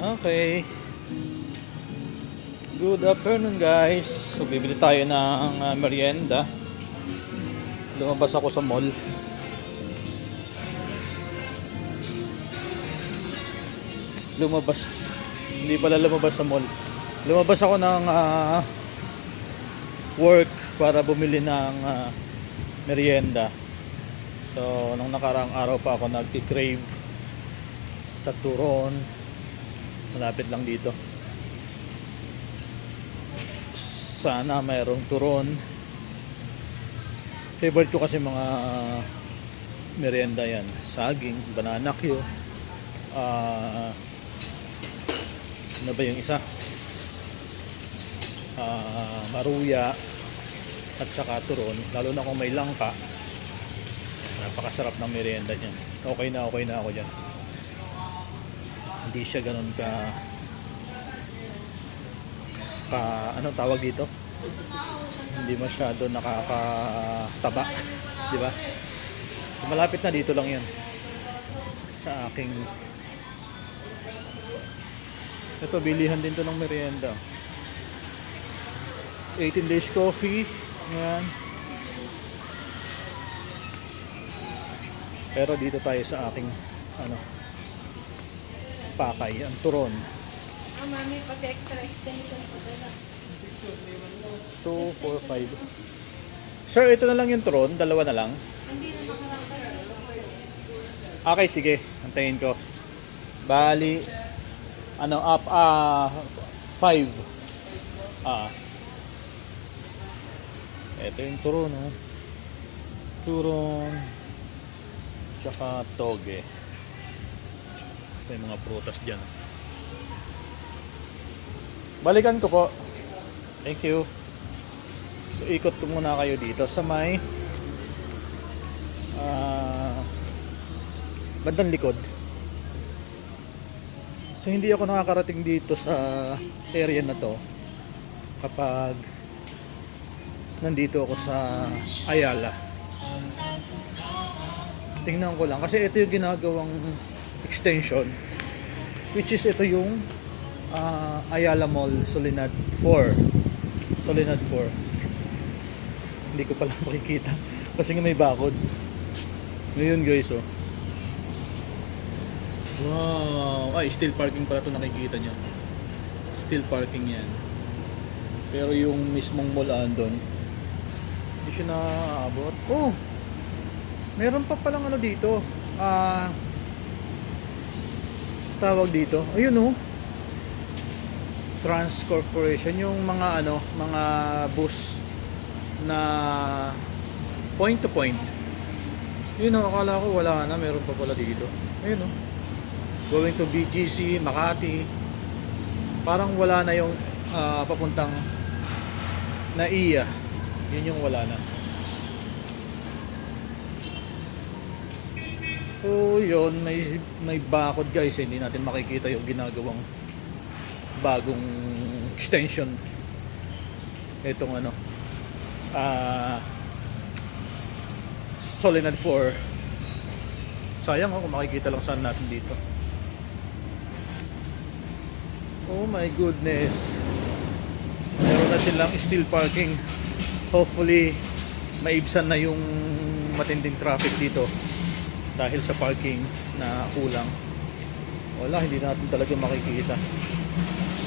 Okay. Good afternoon guys. So bibili tayo ng merienda. Lumabas ako sa mall. Hindi pala lumabas sa mall. Lumabas ako ng work para bumili ng merienda. So nung nakaraang araw pa ako nagti-crave sa turon. Malapit lang dito. Sana mayroong turon. Favorite ko kasi mga merienda yan. Saging, banana Q. Ano ba yung isa? Maruya at saka turon. Lalo na kung may langka. Napakasarap ng merienda niyan. Okay na ako dyan. Hindi siya ganun ka anong tawag dito? Hindi masyado nakakataba, di ba? So, malapit na dito lang 'yan sa aking ito, bilihan din to ng merienda. 18 days coffee, yan. Pero dito tayo sa aking pakay, ang turon. Mami, pati extra extension pa dala. 2, 4, 5. Sir, ito na lang yung turon, dalawa na lang. Hindi na nakarang. Okay, sige, antayin ko. Bali, 5. Ito yung turon, oh. Turon, tsaka toge. May mga prutas dyan. Balikan ko po. Thank you. So ikot ko muna kayo dito sa may bandang likod. So hindi ako nakakarating dito sa area na to kapag nandito ako sa Ayala. Tingnan ko lang kasi ito yung ginagawang extension, which is ito yung Ayala Mall Solinad 4. Hindi ko pala makikita kasi nga may bakod. Ngayon guys, oh. Wow, ay steel parking pala ito, nakikita nyo. Steel parking yan. Pero yung mismong mall andon, hindi siya naaabot. Oh, meron pa palang dito. Tawag dito, ayun, oh, Trans Corporation, yung mga mga bus na point to point. Yun, akala ko wala na, meron pa pala dito. Ayun, oh, going to BGC, Makati. Parang wala na yung papuntang NAIA. Yun yung wala na. So yun, may bakod guys, hindi natin makikita yung ginagawang bagong extension. Itong Solinad 4. Sayang, kung makikita lang sana natin dito. Oh my goodness, meron na silang steel parking. Hopefully maibsan na yung matinding traffic dito dahil sa parking na kulang. Wala, hindi natin talaga makikita.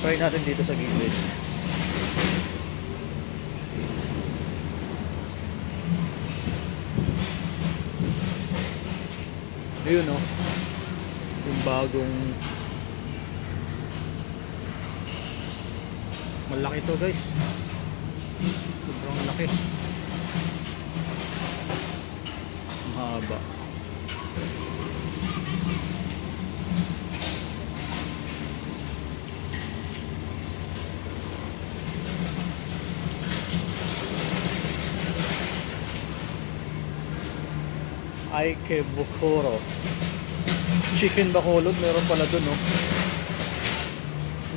Try natin dito sa gilid. Ayun, oh, yung bagong malaki to guys, sobrang laki, mahaba. Aike Bukoro Chicken Bacolod, meron pala dun, oh.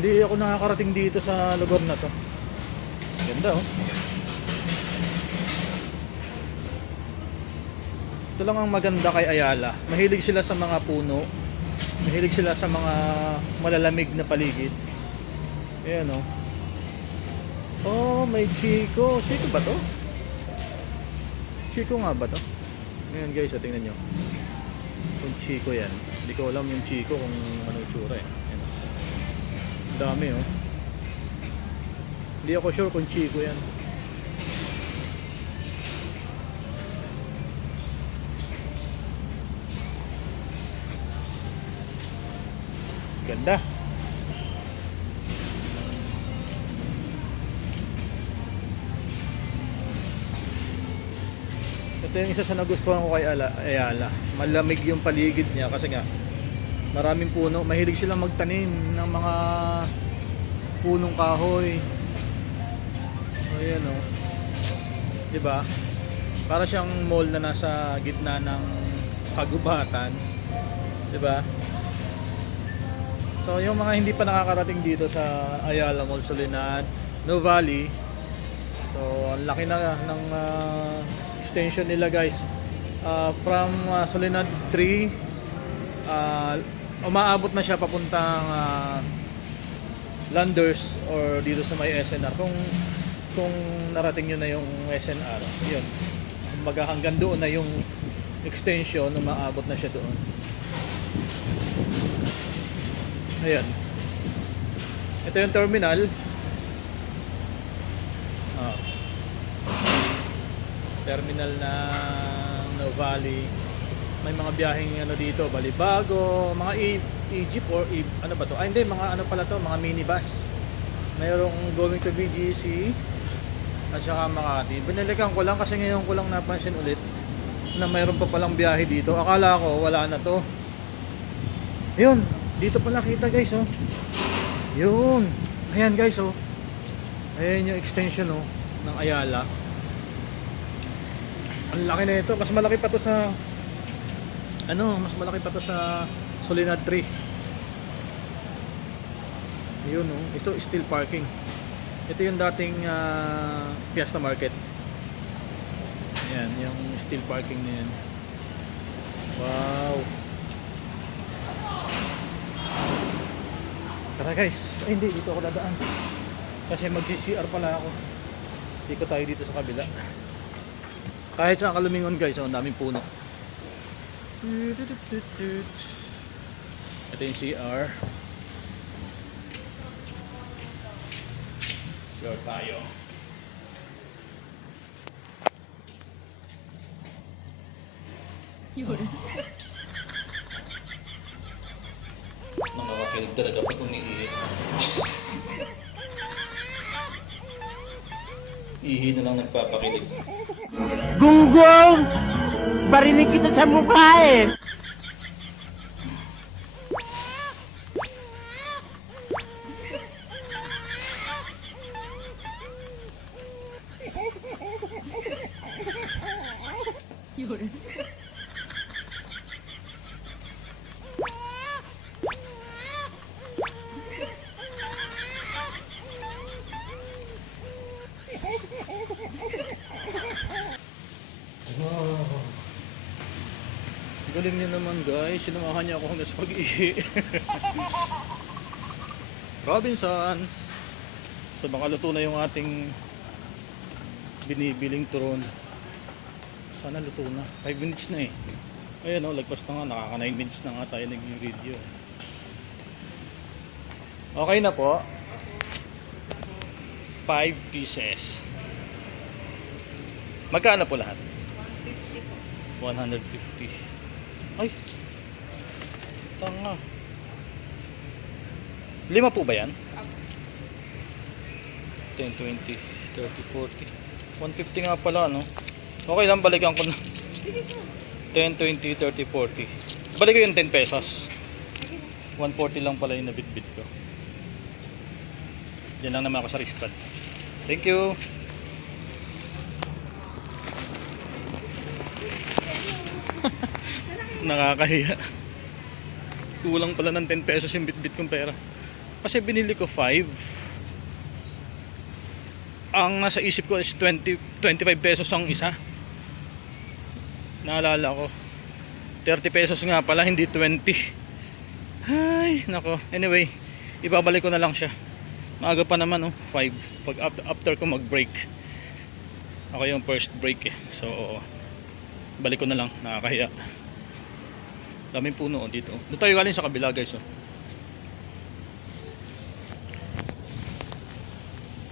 Hindi ako nakakarating dito sa lugar na to. Ganda, oh. Ito lang ang maganda kay Ayala. Mahilig sila sa mga puno. Mahilig sila sa mga malalamig na paligid. Ayan o. Oh, may Chico. Chico ba to? Chico nga ba to? Ayan guys, tingnan nyo. Kung Chico yan. Hindi ko alam yung Chico kung ano itsura eh. Ayan. Ang dami oh. Hindi ako sure kung Chico yan. Ganda. Ito yung isa sa nagustuhan ko kay Ayala. Malamig yung paligid niya kasi nga maraming puno. Mahilig silang magtanim ng mga punong kahoy. Ayan o. Diba? Para siyang mall na nasa gitna ng kagubatan. Diba? So yung mga hindi pa nakakarating dito sa Ayala Mall, Soledad, Nuvali. So ang laki na ng extension nila guys. From Soledad 3 umaabot na siya papuntang Landers or dito sa may SNR. Kung narating nyo na yung SNR, yun. Kumbaga hanggang doon na yung extension, umaabot na siya doon. Ayan. Ito yung terminal. Terminal ng Nuvali. May mga biyaheng ano dito, Balibago, mga Egypt or ano ba to? Hindi, mga ano pala to, mga minibus. Mayroong going to BGC at saka Makati. Binalikan ko lang kasi ngayon ko lang napansin ulit na mayroon pa palang biyahe dito. Akala ko wala na to. Yun, dito pala kita guys oh. Yun. Ayan guys oh. Ayan yung extension oh ng Ayala. Ang laki na ito, mas malaki pa to sa mas malaki pa to sa Soledad 3. Yun oh, ito steel parking. Ito yung dating Fiesta Market. Ayan, yung steel parking na yan. Wow. Tara guys, ay hindi, dito ako dadaan. Kasi mag-CCR pala ako. Ikot tayo dito sa kabila. Kahit sa Kalumingon guys, ang daming puno. Ito yung CR. CR tayo. Yun. Nakakakilig talaga pag umiihi. Ihi na lang nagpapakilig. Gunggong! Barinig kita sa mukha eh! Yun. Wow. Galing niya naman guys. Sinamahan niya ako hanggang sa pag-ihi. Robinsons. So baka luto na yung ating binibiling turon. Sana luto na. 5 minutes na eh. Ayan o, lagpas na nga. Nakaka 9 minutes na nga tayo nag-video. Okay na po. 5 pieces. Magkano po lahat? 150. Ay! Tanga. 5 po ba yan? 10, 20, 30, 40. 150 nga pala, no? Okay lang, balikan ko na. 10, 20, 30, 40. Balik ko yung 10 pesos. 140 lang pala yung nabitbit ko. Diyan lang naman ako sa Ristad. Thank you! Nakakahiya. Kulang pala ng 10 pesos yung bitbit kong pera. Kasi binili ko 5. Ang nasa isip ko is 25 pesos ang isa. Naalala ko 30 pesos nga pala, hindi 20. Ay, nako. Anyway, ibabalik ko na lang siya. Maaga pa naman, 5. Pag after ko mag-break. Ako yung first break eh. So, balik ko na lang. Nakakahiya. Daming puno dito. Doon tayo galing sa kabila, guys.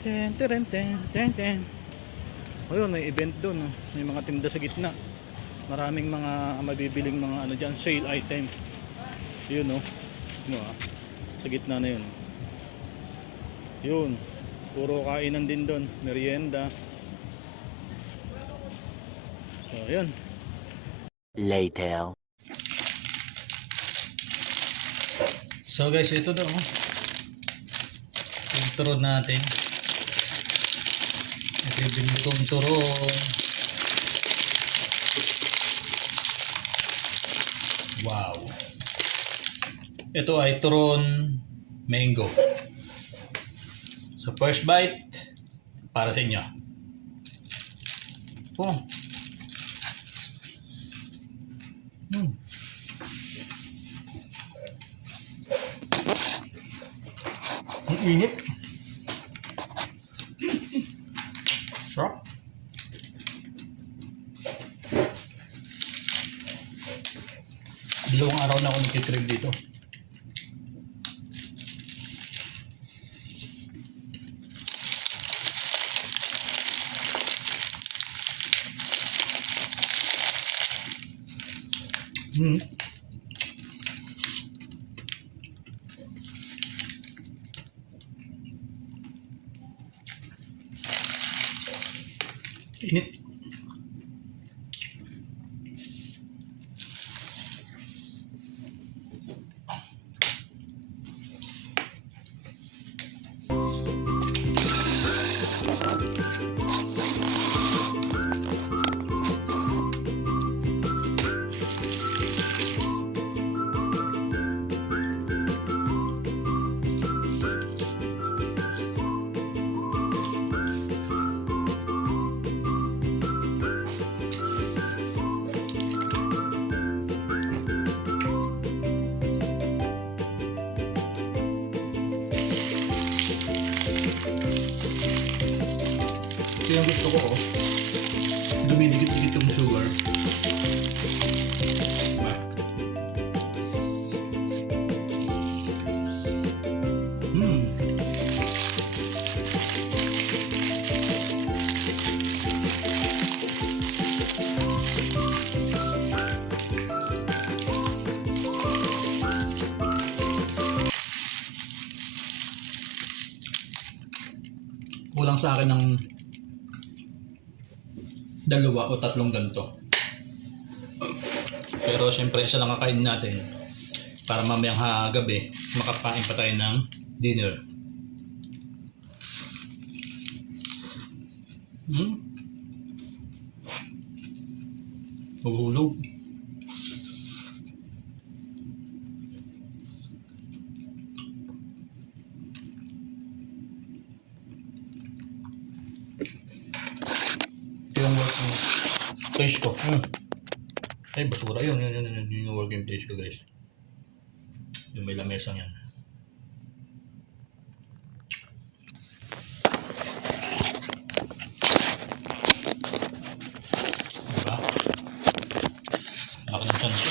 Ten. Ayun, may event doon. May mga tinda sa gitna. Maraming mga mabibiling mga dyan, sale item. Yun, sa gitna na yun. Yun, puro kainan din doon, merienda. So, yun. Later. So guys, ito daw. Yung turon natin. Ito yung binili kong turon. Wow. Ito ay turon mango. So first bite para sa inyo. Oh. Ang init. Sarap. Dalawang araw na ako nagtitrip dito. Init. Ito yung gusto ko, dumidikit-dikit yung sugar. Diba? Kulang sa akin ng 2 o 3 ganito. Pero siyempre isa lang kakain natin para mamayang gabi makapain pa tayo ng dinner. Uhulog. Yung working stage ko. Ay, basura yun. Yun yung working stage ko, guys. Yung may lamesang yan. Diba? Laki ng tiyan ko.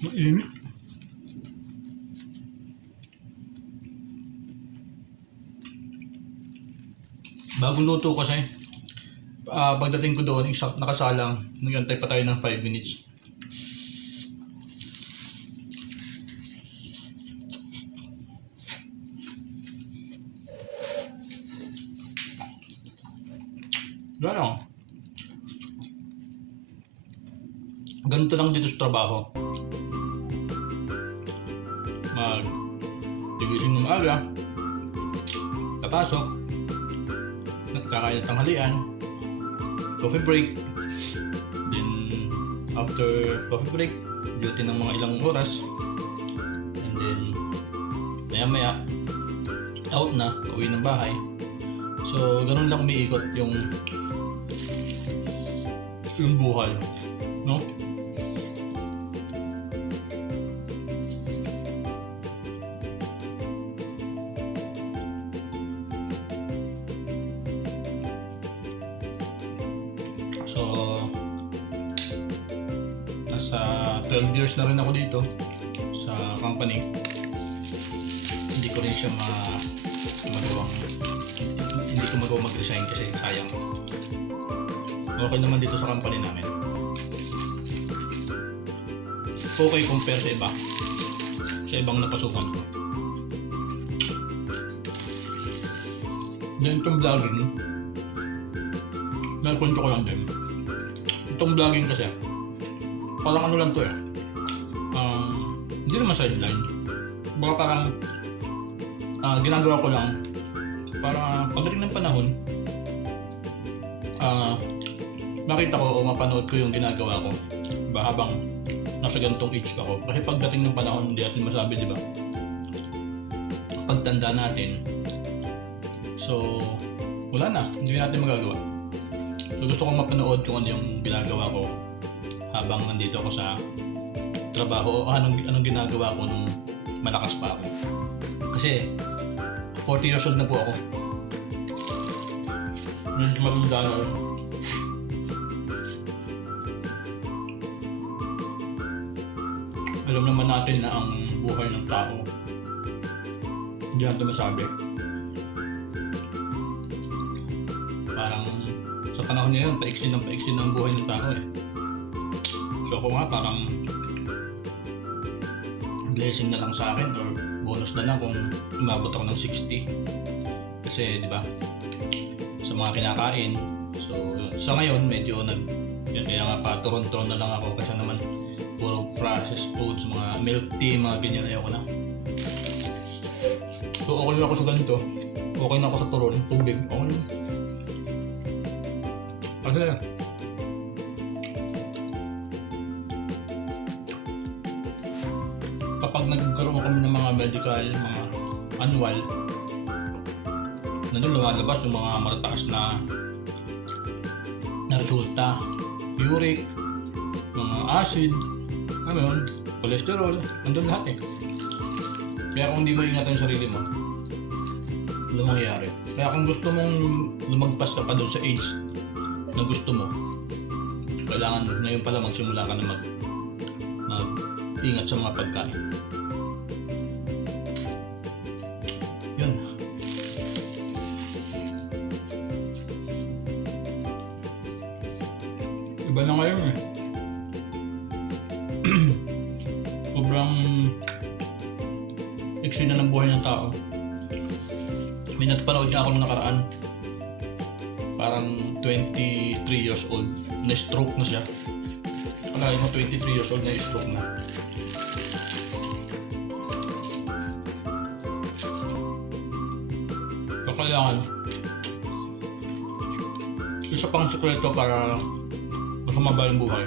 Mainit. Bagong luto kasi. Pagdating ko doon, nakasalang, nagantay pa tayo ng 5 minutes. Gano'n. Ganito lang dito sa trabaho. Gigising ng aga, papasok, nagkakain ng tanghalian, coffee break. Then after coffee break, duty ng mga ilang oras. And then maya out na, uwi ng bahay. So ganun lang umiikot yung buhay, no? So nasa 12 years na rin ako dito sa company. Hindi ko rin siya hindi ko magawa mag-resign kasi sayang. Okay naman dito sa company namin. Okay compare sa iba. Sa ibang napasukan ko. Then itong vlogging, nakwento ko lang din. Itong vlogging kasi, parang ano lang to eh. Hindi naman sideline. Baka parang ginagawa ko lang para pagdating ng panahon, makita ko o mapanood ko yung ginagawa ko habang nasa ganitong age pa ko. Kasi pagdating ng panahon, hindi natin masabi, di ba? Pagtanda natin, so wala na, hindi natin magagawa. So gusto kong mapanood kung ano yung ginagawa ko habang nandito ako sa trabaho o anong ginagawa ko nung malakas pa ako. Kasi 40 years old na po ako. Medyo matanda na rin. Alam naman natin na ang buhay ng tao, hindi natin masabi. Parang sa panahon ngayon, paiksi ng buhay ng tao eh. So ako nga parang blessing na lang sa akin or bonus na lang kung umabot ako ng 60. Kasi di ba, sa mga kinakain, so sa ngayon medyo kaya nga pa turon-turon na lang ako kasi naman puro processed foods, mga milk tea, mga ganyan, ayaw ko na. So okay na ako sa ganito, okay na ako sa turon, tubig, okay na. Kasi kapag nagkaroon kami ng mga medical, mga annual, na doon lumalabas yung mga matataas na resulta, uric, mga acid, cholesterol, nandun lahat eh. Kaya kung hindi mo ingatan yung sarili mo, ano mangyayari? Kaya kung gusto mong lumagpas ka pa doon sa age na gusto mo, kailangan ngayon pala magsimula ka na mag-ingat sa mga pagkain. Yun. Iba na ngayon eh. Sobrang iksi na ng buhay ng tao. May napanood niya ako nung nakaraan. Parang 23 years old. Na-stroke na siya. Kaya mo 23 years old na-stroke na. So kailangan isa pang sekreto para mas humaba yung buhay.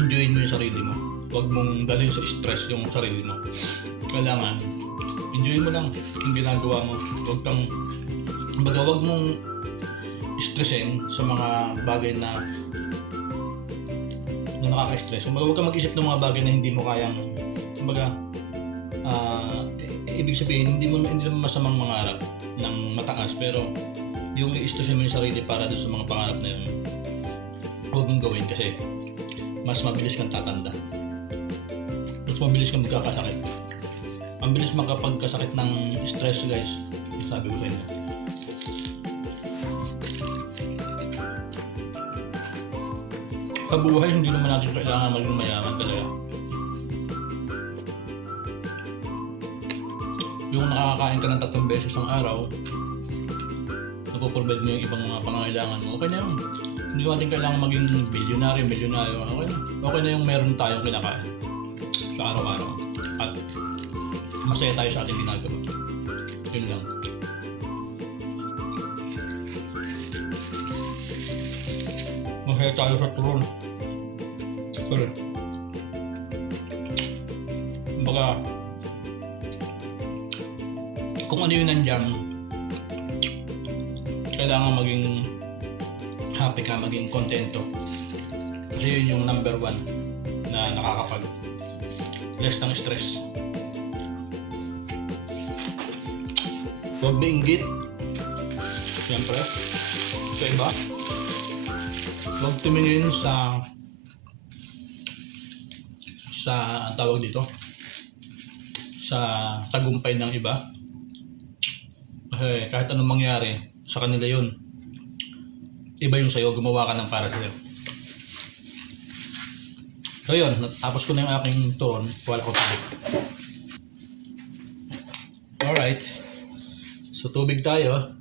Enjoyin mo yung sarili mo. Huwag mong dalhin sa stress yung sarili mo. Kailangan, enjoyin mo lang yung ginagawa mo. Huwag mong stressin sa mga bagay na nakaka-stress. Huwag kang mag-isip ng mga bagay na hindi mo kayang, ibig sabihin, hindi naman masamang mangarap ng mataas, pero yung i-stressin mo yung sarili para doon sa mga pangarap na yun, huwag mong gawin kasi mas mabilis kang tatanda. Mas mabilis kang magkakasakit. Ang bilis makapagkasakit ng stress, guys. Sabi ko sa inyo. Sa buhay, hindi naman natin kailangan maging mayaman talaga. Yung nakakakain ka ng 3 beses ang araw, napoprovide mo yung ibang mga pangangailangan mo, okay na yun. Hindi natin kailangan maging milyonaryo, okay na. Okay na yung meron tayong kinakain sa araw-araw. At masaya tayo sa ating ginagawa. Yun lang. Masaya tayo sa turon. Sorry. Kumbaga, kung ano yun nandyan, kailangan maging happy ka, maging kontento. Kasi yun yung number one na nakakapag less ng stress. Huwag mainggit. Siyempre, sa iba. Huwag tumingin sa tawag dito, sa tagumpay ng iba. Kasi kahit anong mangyari, sa kanila yun. Iba yung sa'yo, gumawa ka ng para sa'yo. So yun, tapos ko na yung aking turon, wala ko tubig. Alright. So tubig tayo.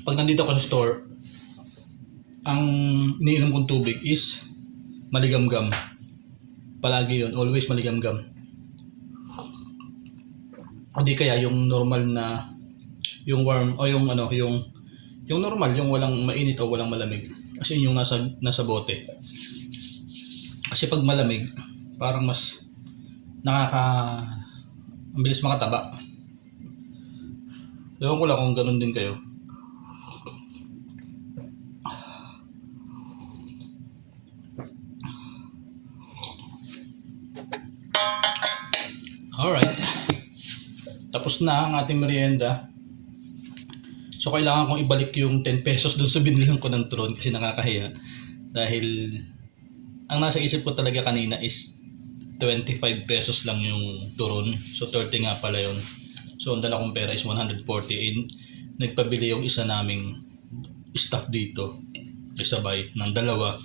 Pag nandito ako sa store, ang iniinom kong tubig is maligamgam. Palagi yun, always maligamgam. Hindi kaya yung normal na, yung warm, o yung ano, yung normal, yung walang mainit o walang malamig. Kasi yung nasa bote. Kasi pag malamig, parang mas ang bilis makataba. Ewan ko lang kung ganun din kayo. Alright. Tapos na ang ating merienda. So kailangan kong ibalik yung 10 pesos dun sa binilihan ko ng turon kasi nakakahiya. Dahil ang nasa isip ko talaga kanina is 25 pesos lang yung turon. So 30 nga pala yun. So ang dala kong pera is 140. And nagpabili yung isa naming staff dito. Isabay ng dalawa.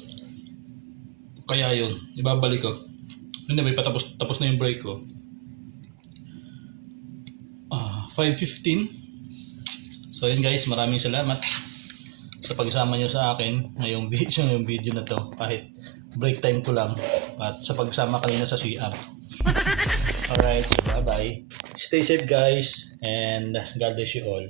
Kaya yun, ibabalik ko. Anyway, tapos na yung break ko. 5:15. So yun guys, maraming salamat sa pagsama nyo sa akin ngayong video na to, kahit break time ko lang, at sa pagsama kanina sa CR. Alright, so bye bye. Stay safe guys, and God bless you all.